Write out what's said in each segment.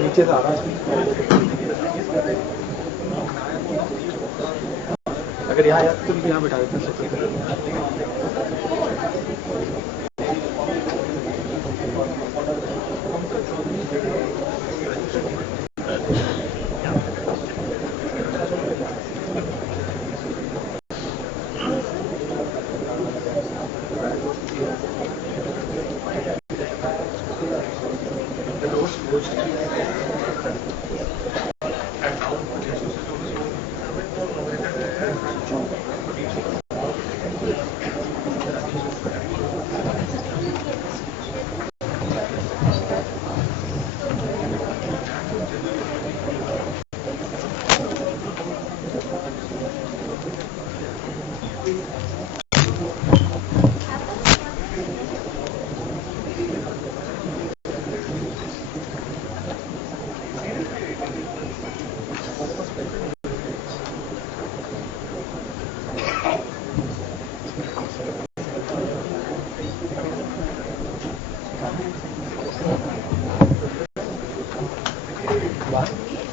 नीचे से आ रहा है, अगर यहाँ आया तो यहाँ बैठा देते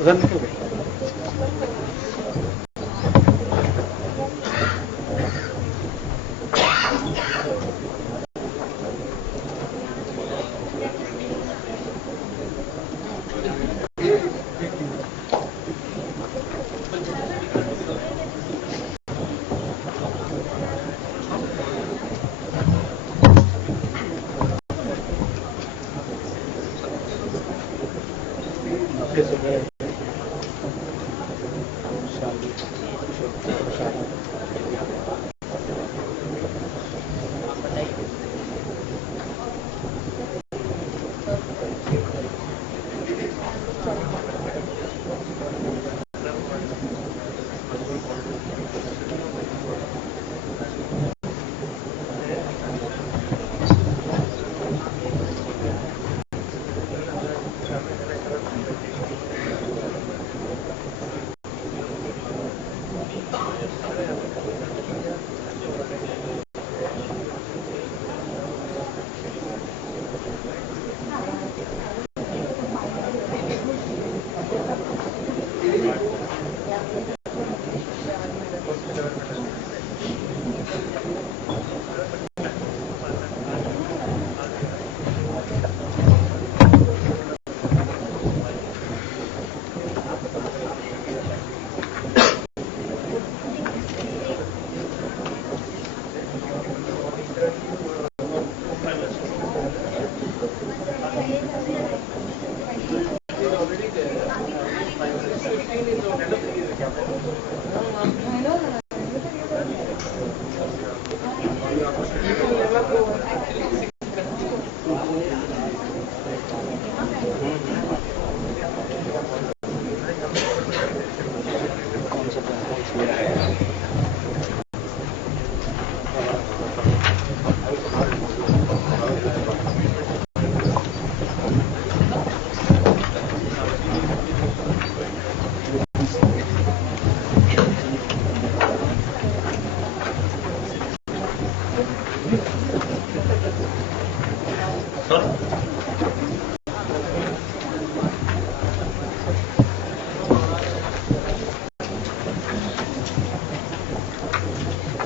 रन निकल गए।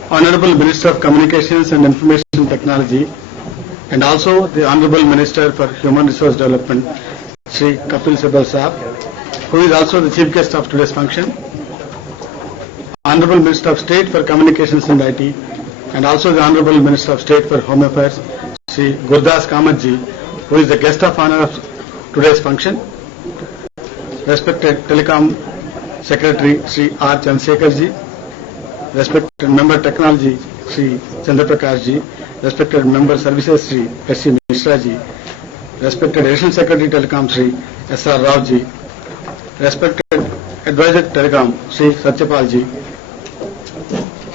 Honorable Minister of Communications and Information Technology, and also the Honorable Minister for Human Resource Development, Shri Kapil Sibal Saab, who is also the Chief Guest of today's function. Honorable Minister of State for Communications and IT, and also the Honorable Minister of State for Home Affairs, Shri Gurdas Kamatji, who is the Guest of Honor of today's function. Respected Telecom Secretary, Shri R. Chandrasekharji, respected Member Technology, Shri Chandraprakashji, respected Member Services, Shri S.C. Mishraji, respected Additional Secretary Telecom, Shri S.R. Raoji, respected Advisor Telecom, Shri Satyapalji,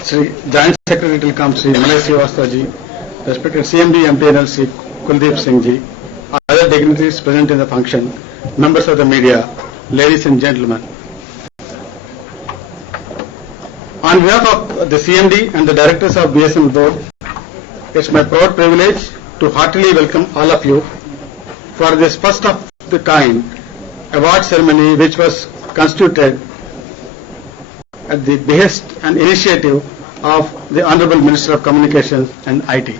Shri Joint Secretary Telecom, Shri Malay Srivastavaji, respected CMD MPNL, Shri Kuldeep Singhji, other dignitaries present in the function, members of the media, ladies and gentlemen. On behalf of the CMD and the directors of BSNL board, it's my proud privilege to heartily welcome all of you for this first of the kind award ceremony which was constituted at the behest and initiative of the Honorable Minister of Communications and IT.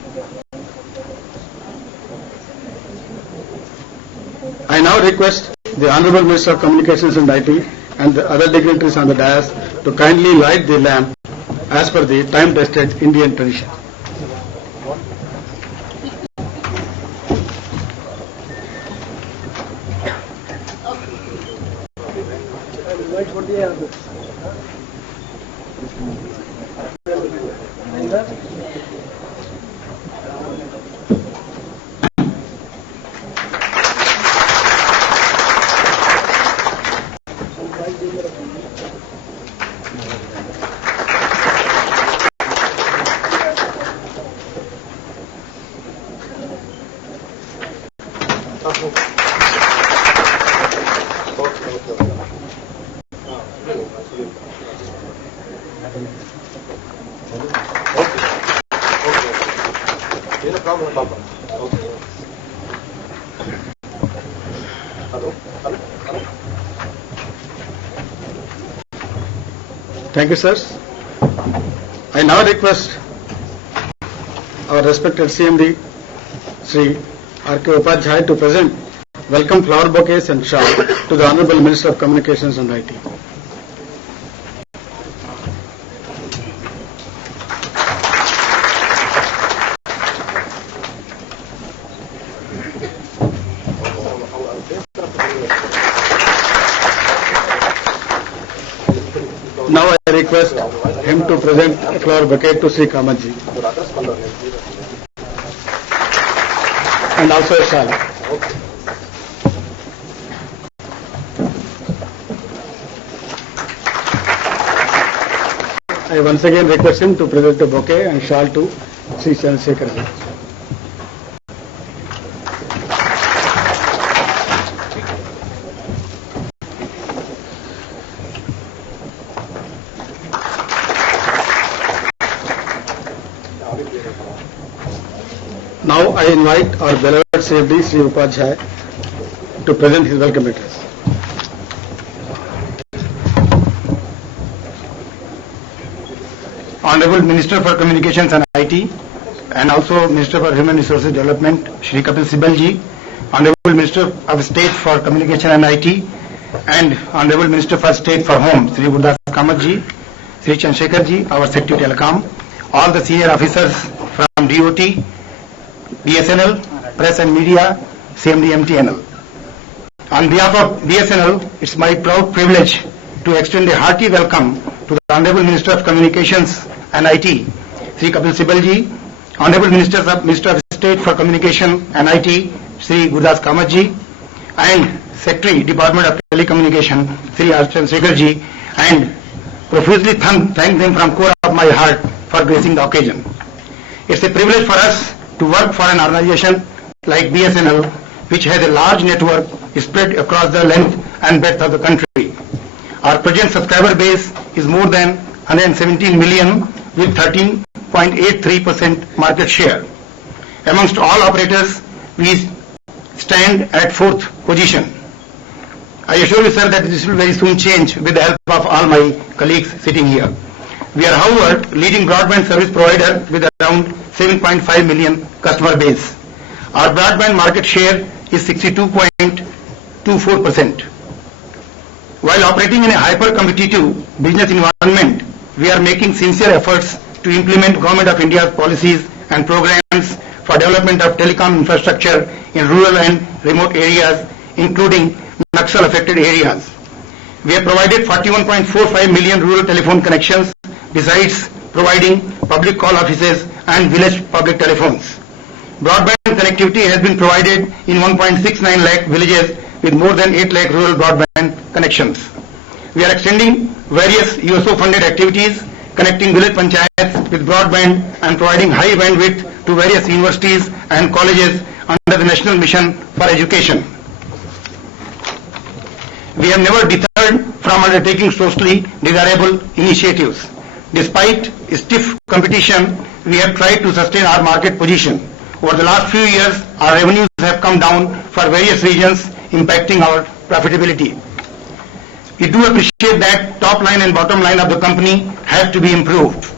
I now request the Honorable Minister of Communications and IT and the other dignitaries on the dais to kindly light the lamp as per the time-tested Indian tradition. Thank you, sirs. I now request our respected CMD, Sri R.K. Upadhyay, to present welcome flower bouquets and shawl to the Honorable Minister of Communications and IT. Now I request him to present a flower bouquet to Sri Kamatji and also a shawl. I once again request him to present a bouquet and shawl to Sri Chandrasekharji. Now I invite our beloved CMD, Sri Upadhyay, to present his welcome address. Honorable Minister for Communications and IT, and also Minister for Human Resources Development, Shri Kapil Sibal ji, Honorable Minister of State for Communication and IT, and Honorable Minister for State for Home, Shri Gurdas Kamatji, Shri Chandrasekharji, our Secretary Telecom, all the senior officers from DOT, BSNL, Press and Media, CMD MTNL. On behalf of BSNL, it's my proud privilege to extend a hearty welcome to the Honorable Minister of Communications and IT, Shri Kapil Sibal ji, Honorable Minister of State for Communication and IT, Shri Gurdas Kamatji, and Secretary, Department of Telecommunication, Shri R. Chandrasekharji, and profusely thank them from core of my heart for gracing the occasion. It's a privilege for us to work for an organization like BSNL, which has a large network spread across the length and breadth of the country. Our present subscriber base is more than 117 million with 13.83% market share. Amongst all operators, we stand at 4th position. I assure you, sir, that this will very soon change with the help of all my colleagues sitting here. We are, however, leading broadband service provider with around 7.5 million customer base. Our broadband market share is 62.24%. While operating in a hyper-competitive business environment, we are making sincere efforts to implement Government of India's policies and programs for development of telecom infrastructure in rural and remote areas, including Naxal-affected areas. We have provided 41.45 million rural telephone connections, besides providing public call offices and village public telephones. Broadband connectivity has been provided in 1.69 lakh villages with more than 8 lakh rural broadband connections. We are extending various USO-funded activities, connecting village panchayats with broadband and providing high bandwidth to various universities and colleges under the National Mission for Education. We have never deterred from undertaking socially desirable initiatives. Despite stiff competition, we have tried to sustain our market position. Over the last few years, our revenues have come down for various regions, impacting our profitability. We do appreciate that top line and bottom line of the company have to be improved.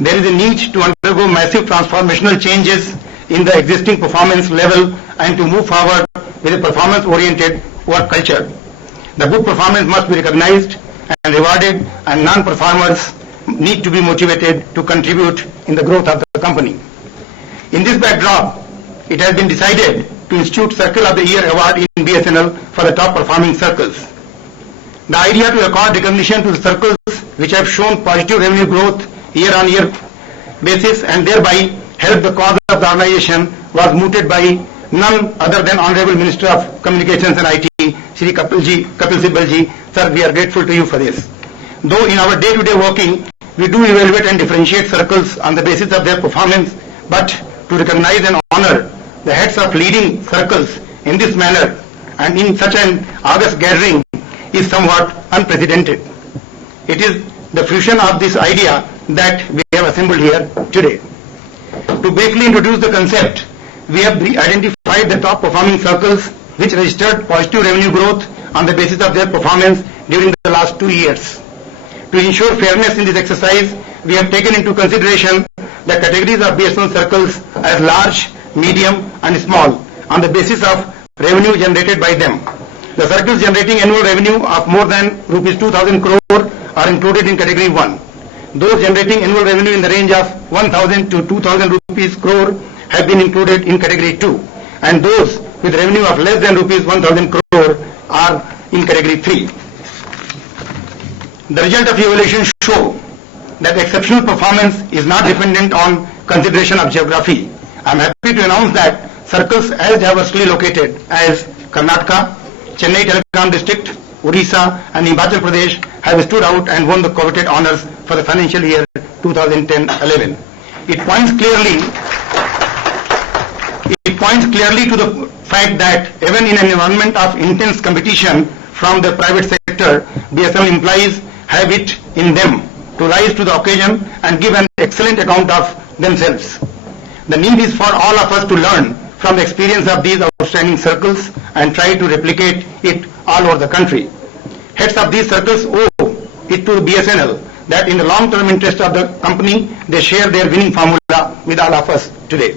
There is a need to undergo massive transformational changes in the existing performance level and to move forward with a performance-oriented work culture. The good performance must be recognized and rewarded, and non-performers need to be motivated to contribute in the growth of the company. In this backdrop, it has been decided to institute Circle of the Year Award in BSNL for the top performing circles. The idea to accord recognition to the circles which have shown positive revenue growth year-on-year basis and thereby help the cause of the organization was mooted by none other than Honorable Minister of Communications and IT, Shri Kapil Sibal ji. Sir, we are grateful to you for this. Though in our day-to-day working, we do evaluate and differentiate circles on the basis of their performance, but to recognize and honor the heads of leading circles in this manner and in such an august gathering is somewhat unprecedented. It is the fusion of this idea that we have assembled here today. To briefly introduce the concept, we have identified the top performing circles which registered positive revenue growth on the basis of their performance during the last 2 years. To ensure fairness in this exercise, we have taken into consideration the categories of BSNL circles as large, medium and small on the basis of revenue generated by them. The circles generating annual revenue of more than rupees 2,000 crore are included in category 1. Those generating annual revenue in the range of 1,000 to 2,000 rupees crore have been included in category 2, and those with revenue of less than rupees 1,000 crore are in category 3. The result of the evaluation show that exceptional performance is not dependent on consideration of geography. I am happy to announce that circles as diversely located as Karnataka, Chennai Telecom District, Odisha and Himachal Pradesh have stood out and won the coveted honors for the financial year 2010-11. It points clearly to the fact that even in an environment of intense competition from the private sector, BSNL employees have it in them to rise to the occasion and give an excellent account of themselves. The need is for all of us to learn from the experience of these outstanding circles and try to replicate it all over the country. Heads of these circles owe it to BSNL that in the long-term interest of the company, they share their winning formula with all of us today.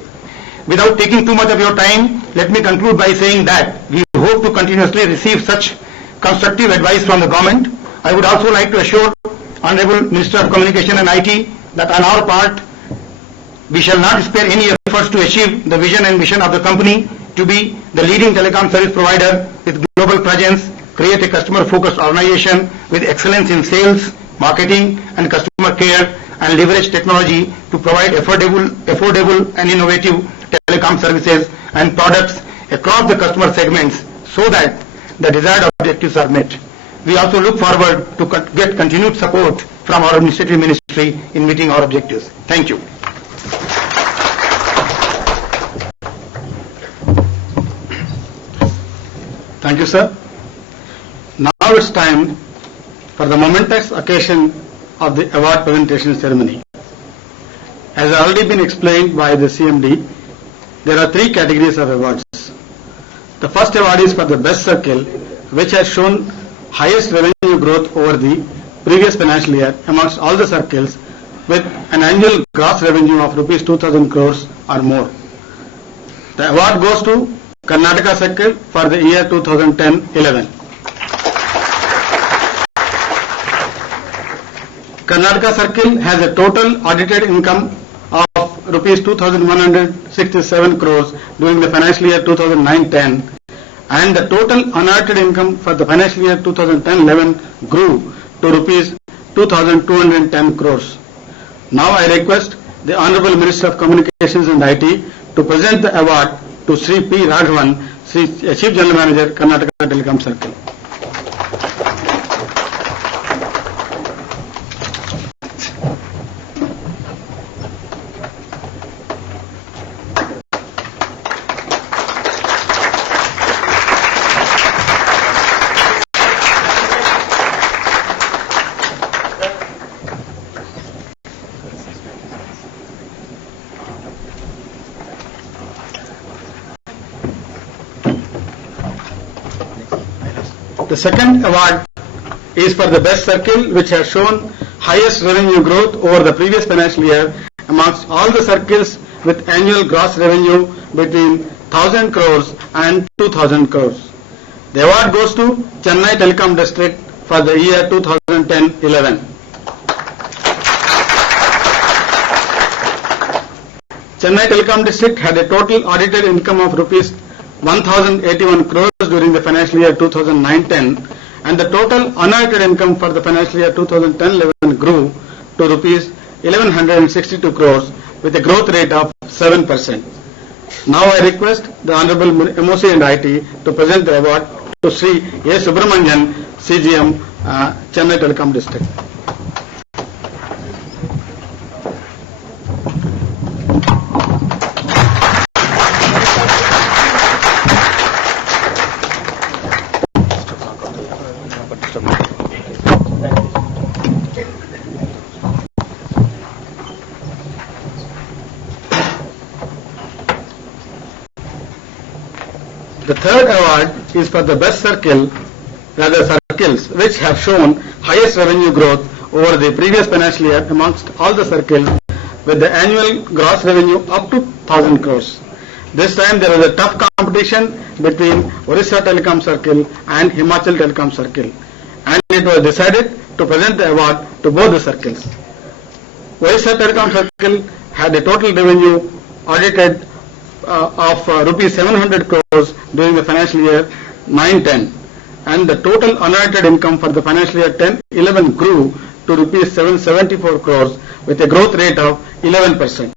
Without taking too much of your time, let me conclude by saying that we hope to continuously receive such constructive advice from the government. I would also like to assure Honorable Minister of Communication and IT that on our part, we shall not spare any efforts to achieve the vision and mission of the company to be the leading telecom service provider with global presence, create a customer-focused organization with excellence in sales, marketing and customer care, and leverage technology to provide affordable and innovative telecom services and products across the customer segments so that the desired objectives are met. We also look forward to get continued support from our administrative ministry in meeting our objectives. Thank you. Thank you, sir. Now it's time for the momentous occasion of the award presentation ceremony. As already been explained by the CMD, there are three categories of awards. The first award is for the best circle, which has shown highest revenue growth over the previous financial year amongst all the circles with an annual gross revenue of rupees 2,000 crores or more. The award goes to Karnataka Circle for the year 2010-11. Karnataka Circle has a total audited income of rupees 2,167 crores during the financial year 2009-10, and the total unaudited income for the financial year 2010-11 grew to rupees 2,210 crores. Now I request the Honorable Minister of Communications and IT to present the award to Sri P. Raghavan, Chief General Manager, Karnataka Telecom Circle. The second award is for the best circle, which has shown highest revenue growth over the previous financial year amongst all the circles with annual gross revenue between 1,000 crores and 2,000 crores. The award goes to Chennai Telecom District for the year 2010-11. Chennai Telecom District had a total audited income of rupees 1,081 crores during the financial year 2009-10, and the total unaudited income for the financial year 2010-11 grew to rupees 1,162 crores with a growth rate of 7%. Now I request the Honorable MOC and IT to present the award to Sri A. Subramanian, CGM, Chennai Telecom District. The third award is for the best circle, rather circles, which have shown highest revenue growth over the previous financial year amongst all the circles with the annual gross revenue up to 1,000 crores. This time there was a tough competition between Orissa Telecom Circle and Himachal Telecom Circle, and it was decided to present the award to both the circles. Orissa Telecom Circle had a total revenue audited of rupees 700 crores during the financial year 9-10, and the total unaudited income for the financial year 10-11 grew to rupees 774 crores with a growth rate of 11%.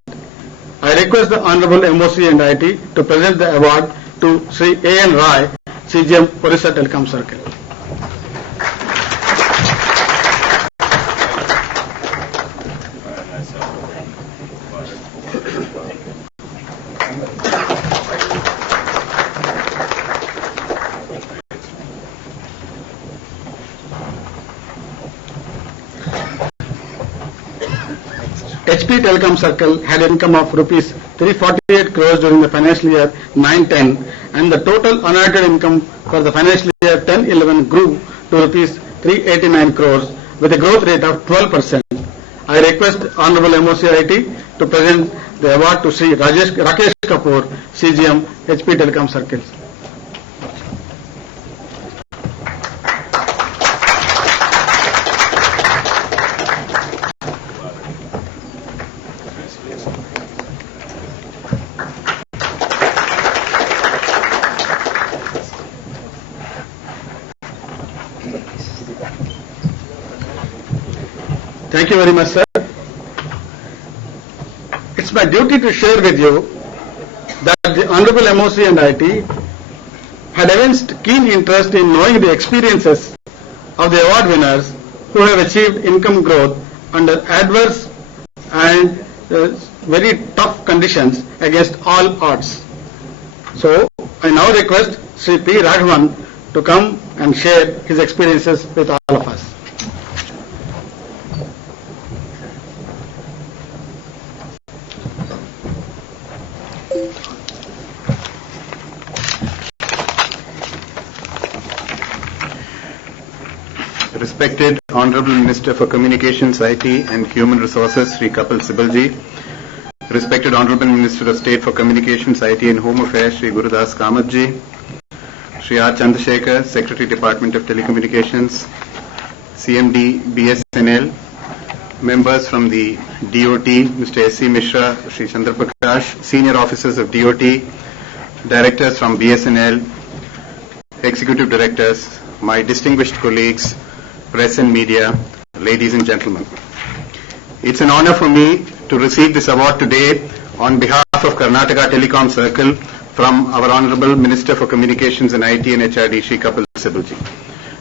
I request the Honorable MOC and IT to present the award to Sri A.N. Rai, CGM, Orissa Telecom Circle. HP Telecom Circle had an income of rupees 348 crores during the financial year 9-10, and the total unaudited income for the financial year 10-11 grew to rupees 389 crores with a growth rate of 12%. I request Honorable MOCIT to present the award to Sri Rakesh Kapoor, CGM, HP Telecom Circles. Thank you very much, sir. It's my duty to share with you that the Honorable MOC and IT had evinced keen interest in knowing the experiences of the award winners who have achieved income growth under adverse and very tough conditions against all odds. So, I now request Sri P. Raghavan to come and share his experiences with all of us. Respected Honorable Minister for Communications, IT and Human Resources, Sri Kapil Sibal ji. Respected Honorable Minister of State for Communications, IT and Home Affairs, Sri Gurudas Kamath ji. Sri R. Chandrasekhar, Secretary Department of Telecommunications, CMD, BSNL, members from the DOT, Mr. S.C. Mishra, Sri Chandra Prakash, senior officers of DOT, directors from BSNL, executive directors, my distinguished colleagues, press and media, ladies and gentlemen. It's an honor for me to receive this award today on behalf of Karnataka Telecom Circle from our Honorable Minister for Communications and IT and HRD, Sri Kapil Sibal ji.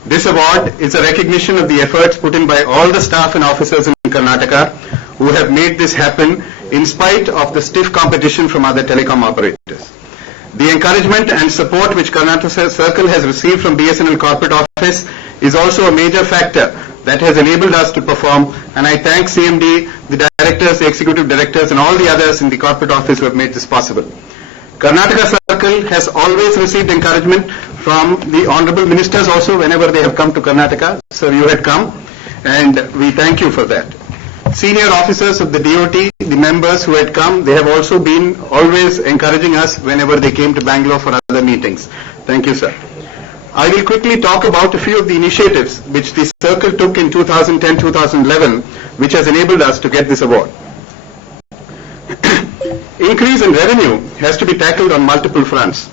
This award is a recognition of the efforts put in by all the staff and officers in Karnataka who have made this happen in spite of the stiff competition from other telecom operators. The encouragement and support which Karnataka Circle has received from BSNL corporate office is also a major factor that has enabled us to perform, and I thank CMD, the directors, the executive directors and all the others in the corporate office who have made this possible. Karnataka Circle has always received encouragement from the honorable ministers also whenever they have come to Karnataka. So you had come and we thank you for that. Senior officers of the DOT, the members who had come, they have also been always encouraging us whenever they came to Bangalore for other meetings. Thank you, sir. I will quickly talk about a few of the initiatives which the Circle took in 2010-2011, which has enabled us to get this award. Increase in revenue has to be tackled on multiple fronts.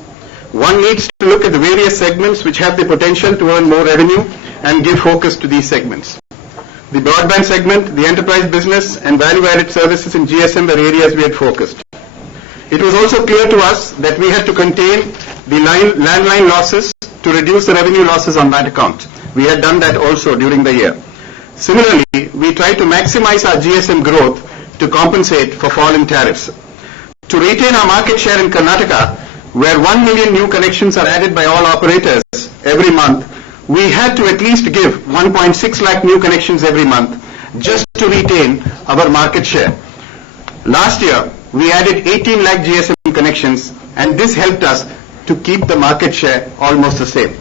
One needs to look at the various segments which have the potential to earn more revenue and give focus to these segments. The broadband segment, the enterprise business and value-added services in GSM were areas we had focused. It was also clear to us that we had to contain the landline losses to reduce the revenue losses on that account. We had done that also during the year. Similarly, we tried to maximize our GSM growth to compensate for fall in tariffs. To retain our market share in Karnataka, where 1 million new connections are added by all operators every month, we had to at least give 1.6 lakh new connections every month just to retain our market share. Last year, we added 18 lakh GSM connections and this helped us to keep the market share almost the same.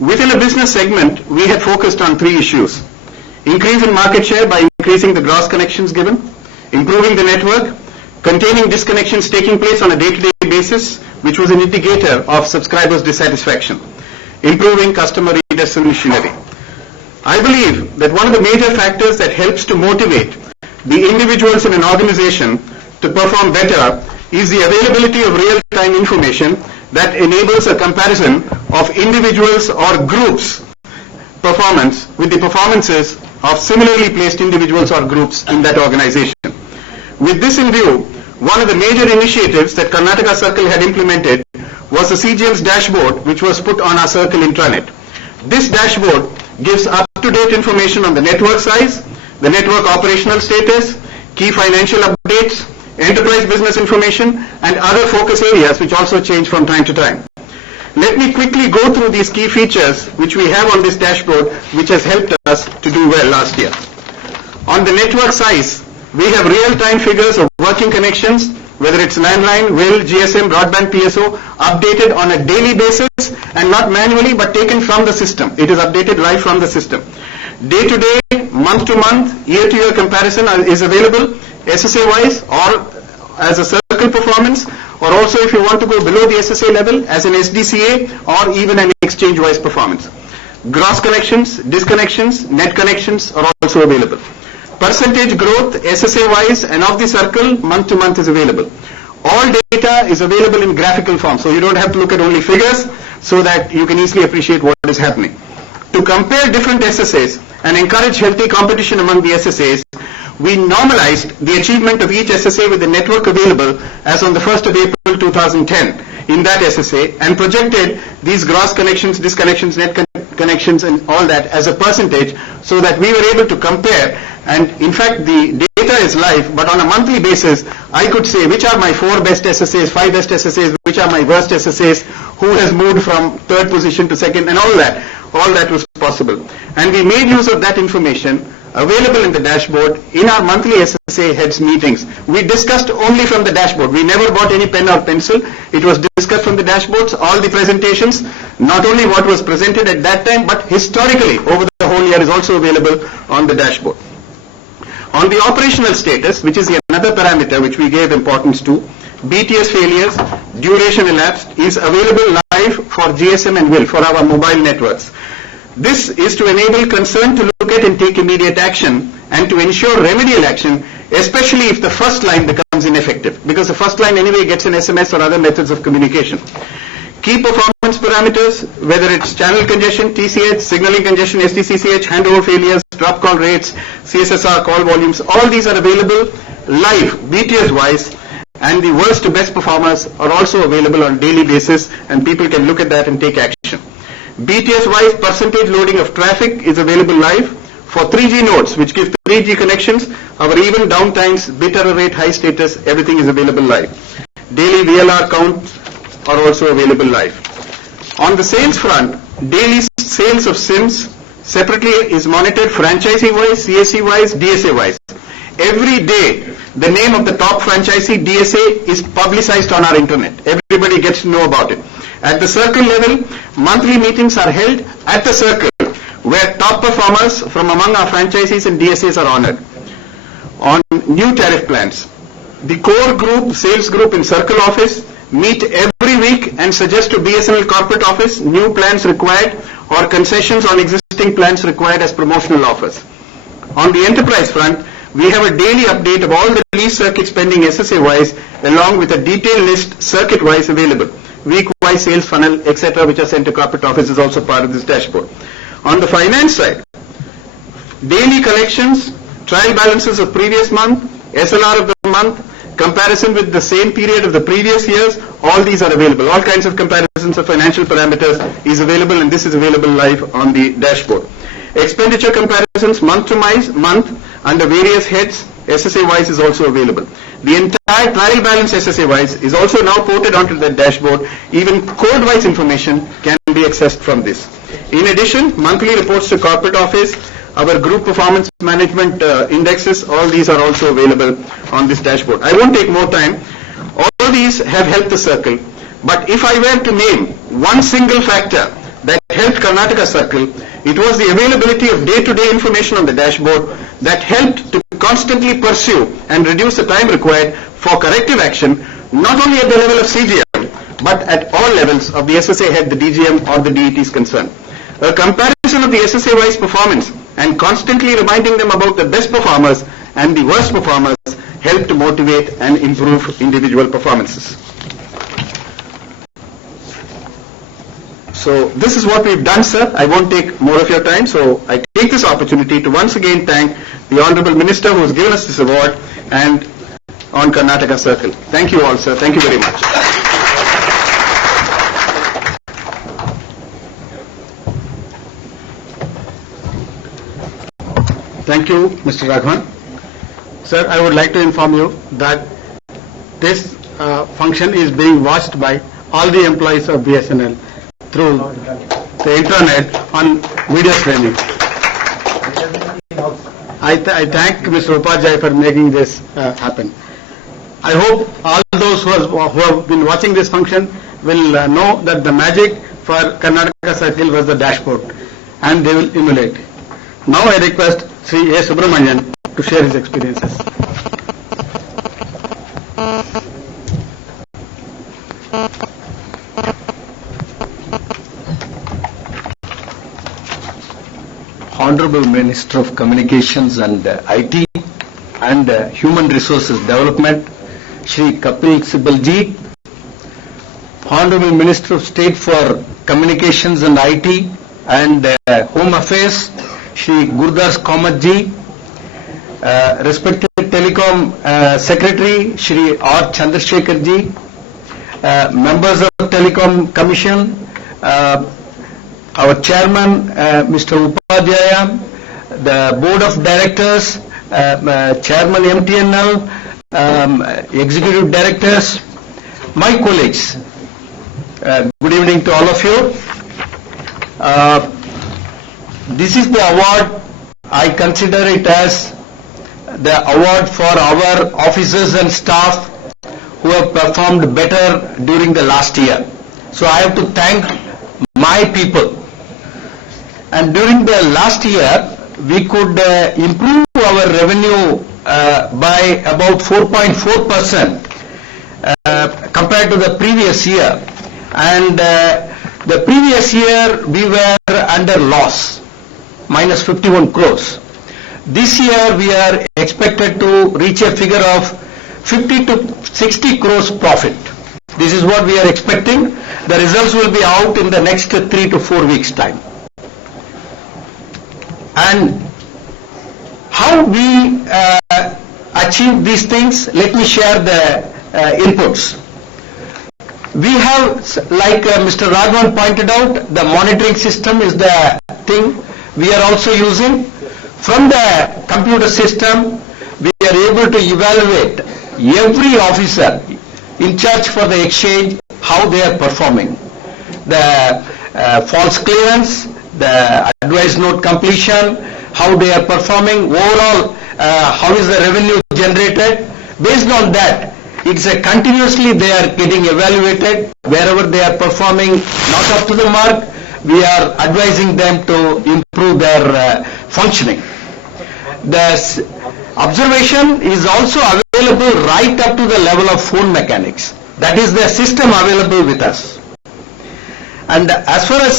Within a business segment, we had focused on 3 issues. Increase in market share by increasing the gross connections given, improving the network, containing disconnections taking place on a day-to-day basis, which was an indicator of subscribers' dissatisfaction, improving customer resolutionary. I believe that one of the major factors that helps to motivate the individuals in an organization to perform better is the availability of real-time information that enables a comparison of individuals or groups' performance with the performances of similarly placed individuals or groups in that organization. With this in view, one of the major initiatives that Karnataka Circle had implemented was the CGM's dashboard, which was put on our Circle intranet. This dashboard gives up-to-date information on the network size, the network operational status, key financial updates, enterprise business information, and other focus areas which also change from time to time. Let me quickly go through these key features which we have on this dashboard, which has helped us to do well last year. On the network size, we have real-time figures of working connections, whether it's landline, WIL, GSM, broadband, PSO, updated on a daily basis and not manually but taken from the system. It is updated live from the system. Day-to-day, month-to-month, year-to-year comparison is available, SSA-wise or as a Circle performance, or also if you want to go below the SSA level as an SDCA or even an exchange-wise performance. Gross connections, disconnections, net connections are also available. Percentage growth, SSA-wise and of the Circle, month-to-month is available. All data is available in graphical form, so you don't have to look at only figures, so that you can easily appreciate what is happening. To compare different SSAs and encourage healthy competition among the SSAs, we normalized the achievement of each SSA with the network available as on the 1st of April 2010 in that SSA and projected these gross connections, disconnections, net connections and all that as a percentage so that we were able to compare. And in fact, the data is live, but on a monthly basis, I could say which are my 4 best SSAs, 5 best SSAs, which are my worst SSAs, who has moved from 3rd position to 2nd and all that. all that was possible. And we made use of that information available in the dashboard in our monthly SSA heads meetings. We discussed only from the dashboard. We never bought any pen or pencil. It was discussed from the dashboards, all the presentations, not only what was presented at that time, but historically over the whole year is also available on the dashboard. On the operational status, which is another parameter which we gave importance to, BTS failures, duration elapsed, is available live for GSM and WIL, for our mobile networks. This is to enable concern to look at and take immediate action and to ensure remedial action, especially if the first line becomes ineffective, because the first line anyway gets an SMS or other methods of communication. Key performance parameters, whether it's channel congestion, TCH, signaling congestion, STCCH, handover failures, drop call rates, CSSR, call volumes, all these are available live, BTS-wise, and the worst to best performers are also available on daily basis, and people can look at that and take action. BTS-wise percentage loading of traffic is available live. For 3G nodes, which give 3G connections, our even downtimes, bit error rate, high status, everything is available live. Daily VLR counts are also available live. On the sales front, daily sales of SIMs separately is monitored franchisee-wise, CSE-wise, DSA-wise. Every day, the name of the top franchisee, DSA, is publicized on our internet. Everybody gets to know about it. At the circle level, monthly meetings are held at the circle, where top performers from among our franchisees and DSAs are honored. On new tariff plans, the core group, sales group in circle office meet every week and suggest to BSNL corporate office new plans required or concessions on existing plans required as promotional offers. On the enterprise front, we have a daily update of all the lease circuits pending SSA-wise, along with a detailed list circuit-wise available. Week-wise sales funnel, etc., which are sent to corporate office is also part of this dashboard. On the finance side, daily collections, trial balances of previous month, SLR of the month, comparison with the same period of the previous years, all these are available. All kinds of comparisons of financial parameters is available, and this is available live on the dashboard. Expenditure comparisons month to month under various heads, SSA-wise is also available. The entire trial balance SSA-wise is also now ported onto the dashboard. Even code-wise information can be accessed from this. In addition, monthly reports to corporate office, our group performance management indexes, all these are also available on this dashboard. I won't take more time. All these have helped the circle. But if I were to name one single factor that helped Karnataka Circle, it was the availability of day-to-day information on the dashboard that helped to constantly pursue and reduce the time required for corrective action, not only at the level of CGM, but at all levels of the SSA head, the DGM or the DET is concerned. A comparison of the SSA-wise performance and constantly reminding them about the best performers and the worst performers helped to motivate and improve individual performances. So this is what we've done, sir. I won't take more of your time, so I take this opportunity to once again thank the Honorable Minister who has given us this award and on Karnataka Circle. Thank you all, sir. Thank you very much. Thank you, Mr. Raghavan. Sir, I would like to inform you that this function is being watched by all the employees of BSNL through the intranet on video streaming. I thank Mr. Upadhyay for making this happen. I hope all those who have been watching this function will know that the magic for Karnataka Circle was the dashboard, and they will emulate. Now I request Sri A. Subramanian to share his experiences. Honorable Minister of Communications and IT and Human Resources Development, Shri Kapil Sibal Ji, Honorable Minister of State for Communications and IT and Home Affairs, Shri Gurdas Kamath Ji, respected Telecom Secretary, Shri R. Chandrasekhar Ji, members of Telecom Commission, our Chairman, Mr. Upadhyaya, the Board of Directors, Chairman MTNL, Executive Directors, my colleagues, good evening to all of you. this is the award, I consider it as the award for our officers and staff who have performed better during the last year. So I have to thank my people. And during the last year, we could improve our revenue by about 4.4% compared to the previous year. And the previous year we were under loss, minus 51 crores. This year we are expected to reach a figure of 50 to 60 crores profit. This is what we are expecting. The results will be out in the next 3 to 4 weeks' time. And how we achieve these things, let me share the inputs. We have, like Mr. Raghavan pointed out, the monitoring system is the thing we are also using. From the computer system, we are able to evaluate every officer in charge for the exchange, how they are performing. The false clearance, the advice note completion, how they are performing, overall, how is the revenue generated. Based on that, it's a continuously they are getting evaluated. Wherever they are performing not up to the mark, we are advising them to improve their functioning. The observation is also available right up to the level of phone mechanics. That is the system available with us. And as far as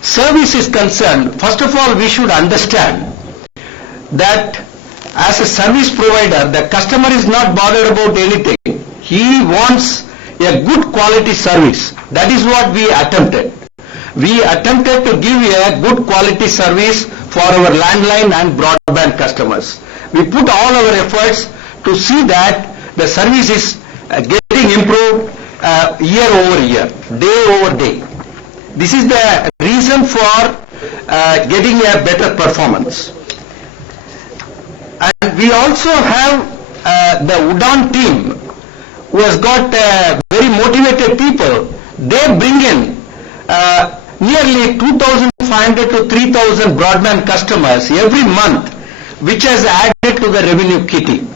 service is concerned, first of all, we should understand that as a service provider, the customer is not bothered about anything. He wants a good quality service. That is what we attempted. We attempted to give a good quality service for our landline and broadband customers. We put all our efforts to see that the service is getting improved year over year, day over day. This is the reason for getting a better performance. And we also have the UDAN team who has got very motivated people. They bring in nearly 2,500 to 3,000 broadband customers every month, which has added to the revenue kitty.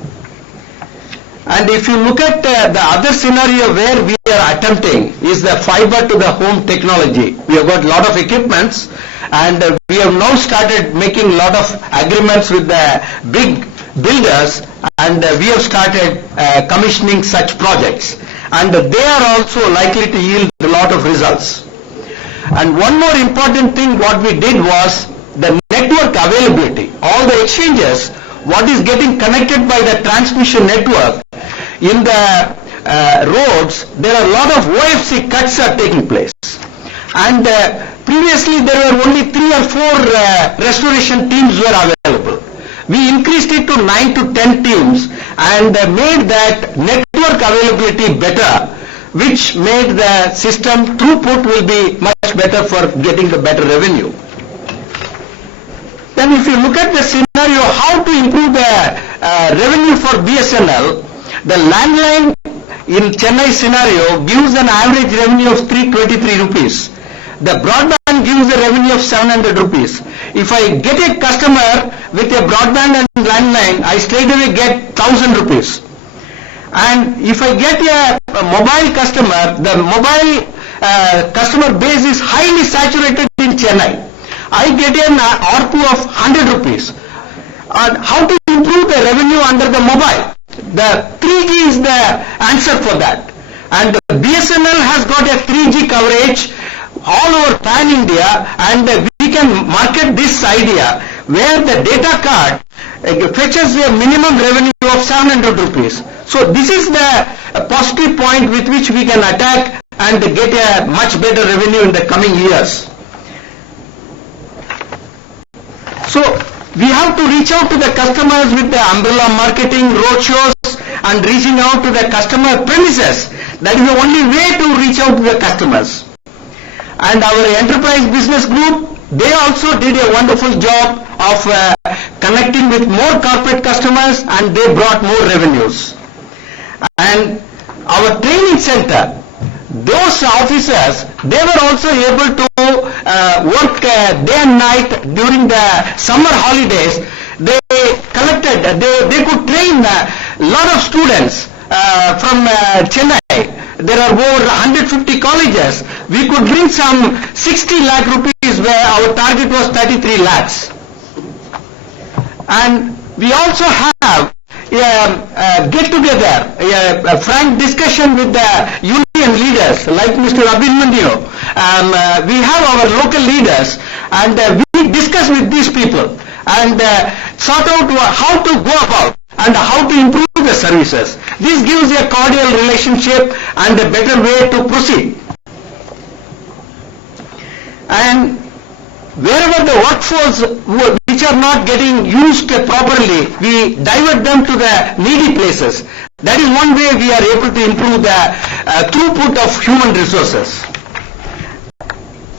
And if you look at the other scenario where we are attempting is the fiber to the home technology. We have got a lot of equipments, and we have now started making a lot of agreements with the big builders, and we have started commissioning such projects. And they are also likely to yield a lot of results. And one more important thing what we did was the network availability. All the exchanges, what is getting connected by the transmission network, in the roads, there are a lot of OFC cuts are taking place. And previously there were only 3 or 4 restoration teams were available. We increased it to 9 to 10 teams and made that network availability better, which made the system throughput will be much better for getting the better revenue. Then if you look at the scenario, how to improve the revenue for BSNL, the landline in Chennai scenario gives an average revenue of 323 rupees. The broadband gives a revenue of 700 rupees. If I get a customer with a broadband and landline, I straight away get 1,000 rupees. And if I get a mobile customer, the mobile customer base is highly saturated in Chennai. I get an ARPU of 100 rupees. And how to improve the revenue under the mobile? The 3G is the answer for that. And BSNL has got a 3G coverage all over pan-India, and we can market this idea where the data card fetches a minimum revenue of 700 rupees. So this is the positive point with which we can attack and get a much better revenue in the coming years. So we have to reach out to the customers with the umbrella marketing, roadshows, and reaching out to the customer premises. That is the only way to reach out to the customers. And our enterprise business group, they also did a wonderful job of connecting with more corporate customers, and they brought more revenues. And our training center, those officers, they were also able to work day and night during the summer holidays. They collected, they could train a lot of students from Chennai. There are over 150 colleges. We could bring some 60 lakh rupees where our target was 33 lakhs. And we also have a get-together, a frank discussion with the union leaders like Mr. Abhimanyu. We have our local leaders and we discuss with these people and sort out how to go about and how to improve the services. This gives a cordial relationship and a better way to proceed. And wherever the workforce which are not getting used properly, we divert them to the needy places. That is one way we are able to improve the throughput of human resources.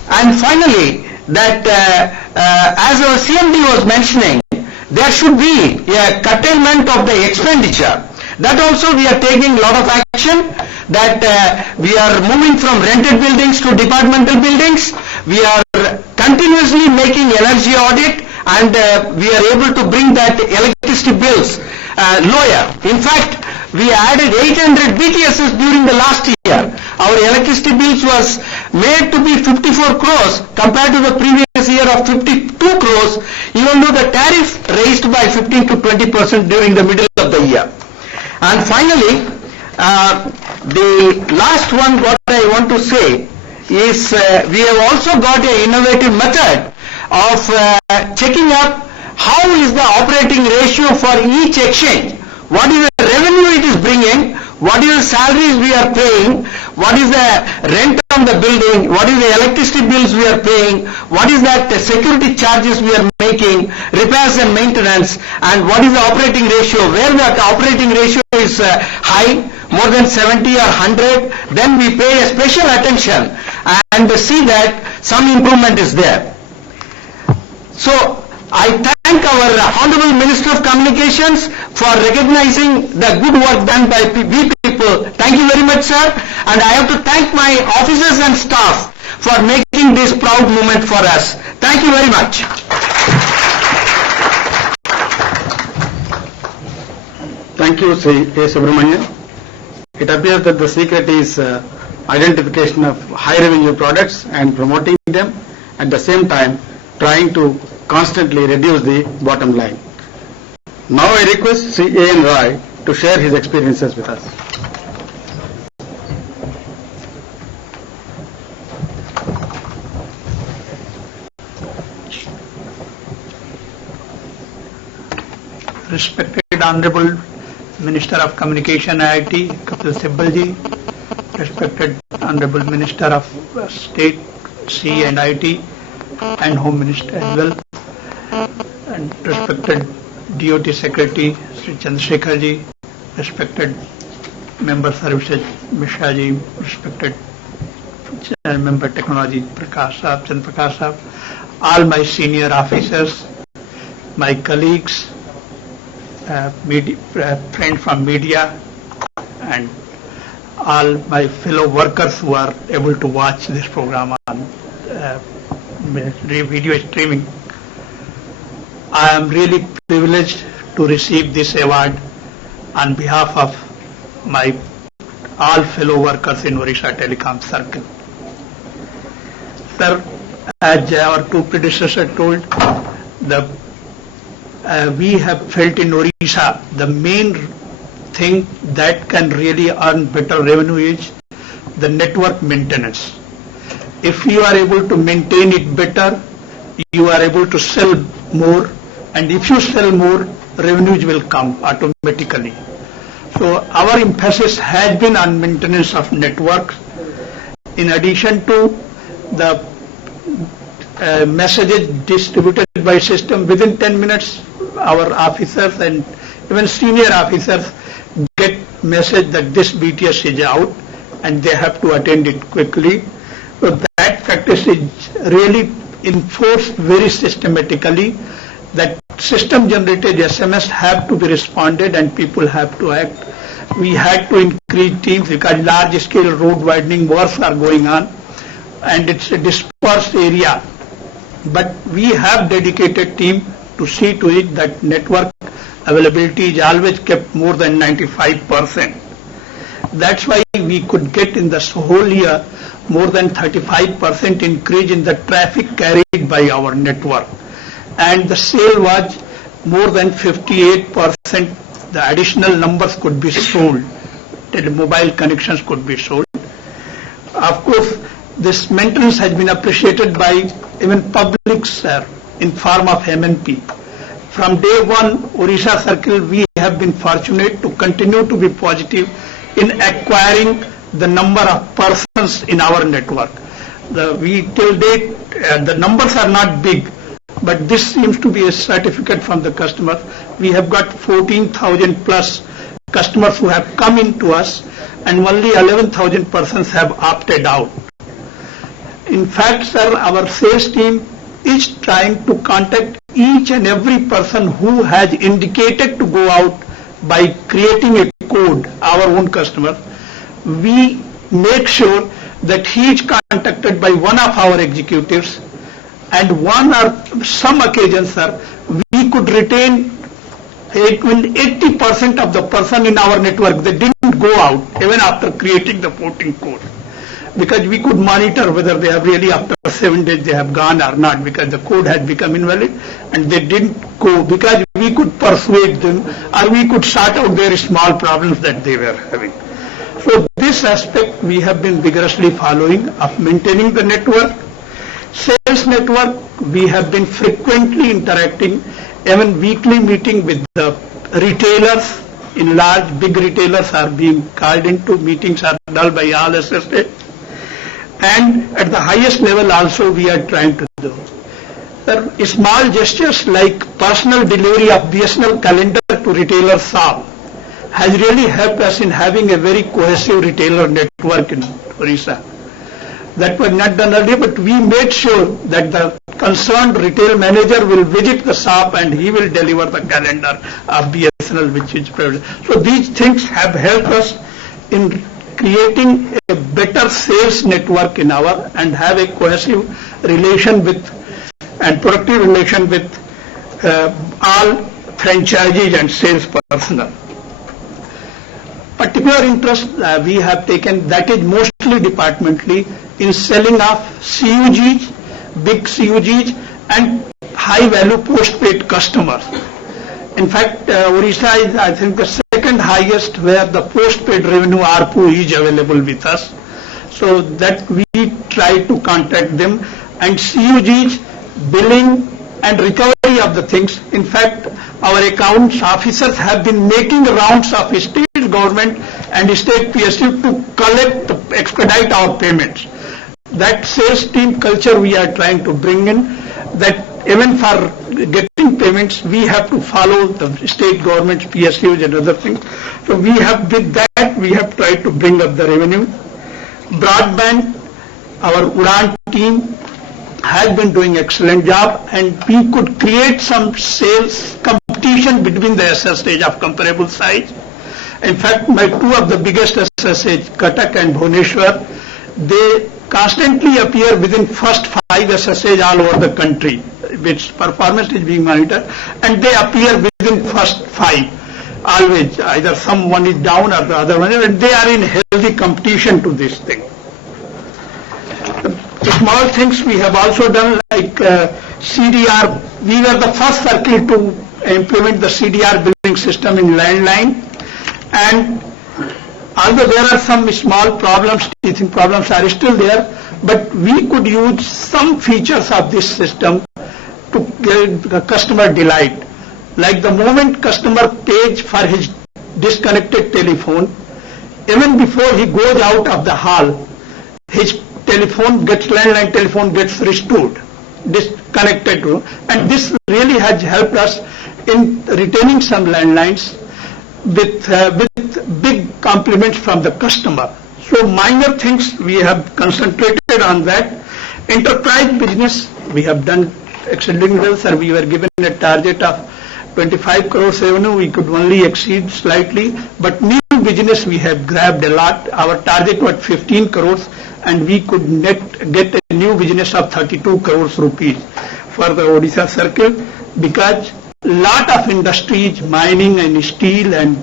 And finally, that as our CMD was mentioning, there should be a curtailment of the expenditure. That also we are taking a lot of action, that we are moving from rented buildings to departmental buildings. We are continuously making energy audit and we are able to bring that electricity bills lower. In fact, we added 800 BTSs during the last year. Our electricity bills was made to be 54 crores compared to the previous year of 52 crores, even though the tariff raised by 15 to 20% during the middle of the year. And finally, the last one what I want to say is we have also got an innovative method of checking up how is the operating ratio for each exchange. What is the revenue it is bringing, what is the salaries we are paying, what is the rent on the building, what is the electricity bills we are paying, what is that security charges we are making, repairs and maintenance, and what is the operating ratio. Where the operating ratio is high, more than 70 or 100, then we pay a special attention and see that some improvement is there. So I thank our Honorable Minister of Communications for recognizing the good work done by we people. Thank you very much, sir. And I have to thank my officers and staff for making this proud moment for us. Thank you very much. Thank you, Sri A. Subramanian. It appears that the secret is identification of high revenue products and promoting them, at the same time trying to constantly reduce the bottom line. Now I request Sri A. N. Roy to share his experiences with us. Respected Honorable Minister of Communication IIT, Kapil Sibal ji, respected Honorable Minister of State, C and IT, and Home Minister as well, and respected DOT Secretary Sri Chandrasekhar ji, respected Member Services Mishra ji, respected Member Technology Prakash Saab, Chand Prakash Saab, all my senior officers, my colleagues, friends from media, and all my fellow workers who are able to watch this program on video streaming. I am really privileged to receive this award on behalf of my all fellow workers in Odisha Telecom Circle. Sir, as our two predecessors told, we have felt in Odisha the main thing that can really earn better revenue is the network maintenance. If you are able to maintain it better, you are able to sell more, and if you sell more, revenues will come automatically. So our emphasis has been on maintenance of networks. In addition to the messages distributed by system, within 10 minutes, our officers and even senior officers get message that this BTS is out and they have to attend it quickly. So that practice is really enforced very systematically, that system generated SMS have to be responded and people have to act. we had to increase teams because large-scale road widening works are going on, and it's a dispersed area. But we have dedicated team to see to it that network availability is always kept more than 95%. That's why we could get in the whole year more than 35% increase in the traffic carried by our network. And the sale was more than 58%. The additional numbers could be sold. The mobile connections could be sold. Of course, this maintenance has been appreciated by even public, sir, in form of MNP. From day one, Orissa Circle, we have been fortunate to continue to be positive in acquiring the number of persons in our network. Till date, the numbers are not big, but this seems to be a certificate from the customer. We have got 14,000 plus customers who have come into us, and only 11,000 persons have opted out. In fact, sir, our sales team is trying to contact each and every person who has indicated to go out by creating a code, our own customer. We make sure that he is contacted by one of our executives, and one or some occasions, sir, we could retain 80% of the person in our network. They didn't go out even after creating the porting code, because we could monitor whether they have really after 7 days they have gone or not, because the code had become invalid and they didn't go, because we could persuade them or we could sort out their small problems that they were having. So this aspect we have been vigorously following of maintaining the network. Sales network, we have been frequently interacting, even weekly meeting with the retailers. In large, big retailers are being called into meetings are done by all SSA. And at the highest level also we are trying to do. Sir, small gestures like personal delivery of BSNL calendar to retailer shop has really helped us in having a very cohesive retailer network in Orissa. That was not done earlier, but we made sure that the concerned retail manager will visit the shop and he will deliver the calendar of BSNL which is provided. So these things have helped us in creating a better sales network in our and have a cohesive relation with and productive relation with all franchisees and sales personnel. Particular interest we have taken, that is mostly departmentally, in selling of CUGs, big CUGs and high value postpaid customers. In fact, Orissa is, I think, the second highest where the postpaid revenue ARPU is available with us. So that we try to contact them, and CUGs, billing and recovery of the things. In fact, our accounts officers have been making rounds of state government and state PSU to expedite our payments. That sales team culture we are trying to bring in, that even for getting payments, we have to follow the state government's PSUs and other things. So we have, with that, we have tried to bring up the revenue. Broadband, our UDAN team has been doing excellent job, and we could create some sales competition between the SSAs of comparable size. In fact, my two of the biggest SSAs, Cuttack and Bhubaneswar, they constantly appear within first 5 SSAs all over the country, which performance is being monitored, and they appear within first 5. Always, either someone is down or the other one, and they are in healthy competition to this thing. Small things we have also done, like CDR. We were the first circle to implement the CDR billing system in landline, and although there are some small problems, teething problems are still there, but we could use some features of this system to get the customer delight. Like the moment customer pays for his disconnected telephone, even before he goes out of the hall, his landline telephone gets restored, disconnected to, and this really has helped us in retaining some landlines with big compliments from the customer. So minor things we have concentrated on that. Enterprise business we have done exceedingly well, sir. We were given a target of 25 crores revenue. We could only exceed slightly, but new business we have grabbed a lot. Our target was 15 crores and we could get a new business of 32 crores rupees for the Odisha circle, because lot of industries, mining and steel and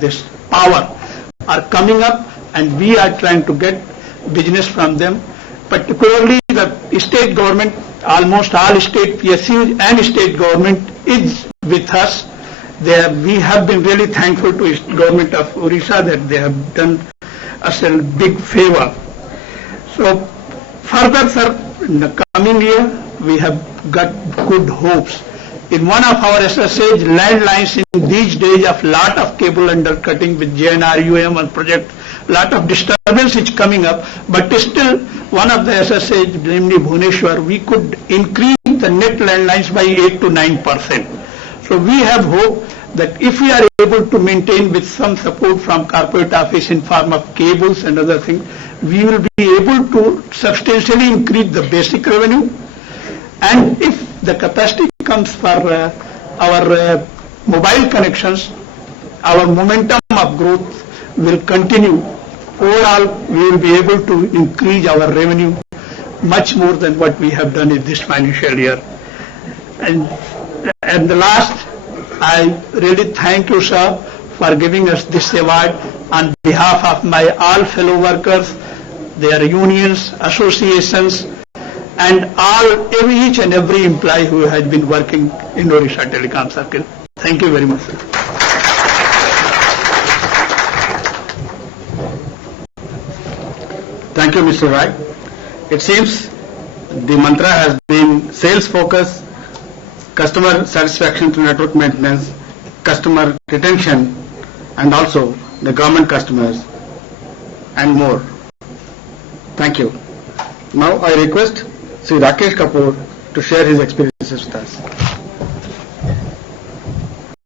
this power are coming up, and we are trying to get business from them. Particularly the state government, almost all state PSUs and state government is with us. We have been really thankful to the government of Odisha that they have done us a big favor. So further, sir, in the coming year, we have got good hopes. In one of our SSH landlines in these days of lot of cable undercutting with JNRUM and project, lot of disturbance is coming up, but still one of the SSH, namely Bhubaneswar, we could increase the net landlines by 8 to 9%. So we have hope that if we are able to maintain with some support from corporate office in form of cables and other things, we will be able to substantially increase the basic revenue. And if the capacity comes for our mobile connections, our momentum of growth will continue. Overall, we will be able to increase our revenue much more than what we have done in this financial year. And the last, I really thank you, sir, for giving us this award on behalf of my all fellow workers, their unions, associations, and each and every employee who has been working in Odisha Telecom Circle. Thank you very much, sir. Thank you, Mr. Rai. It seems the mantra has been sales focus, customer satisfaction through network maintenance, customer retention, and also the government customers, and more. Thank you. Now I request Sri Rakesh Kapoor to share his experiences with us.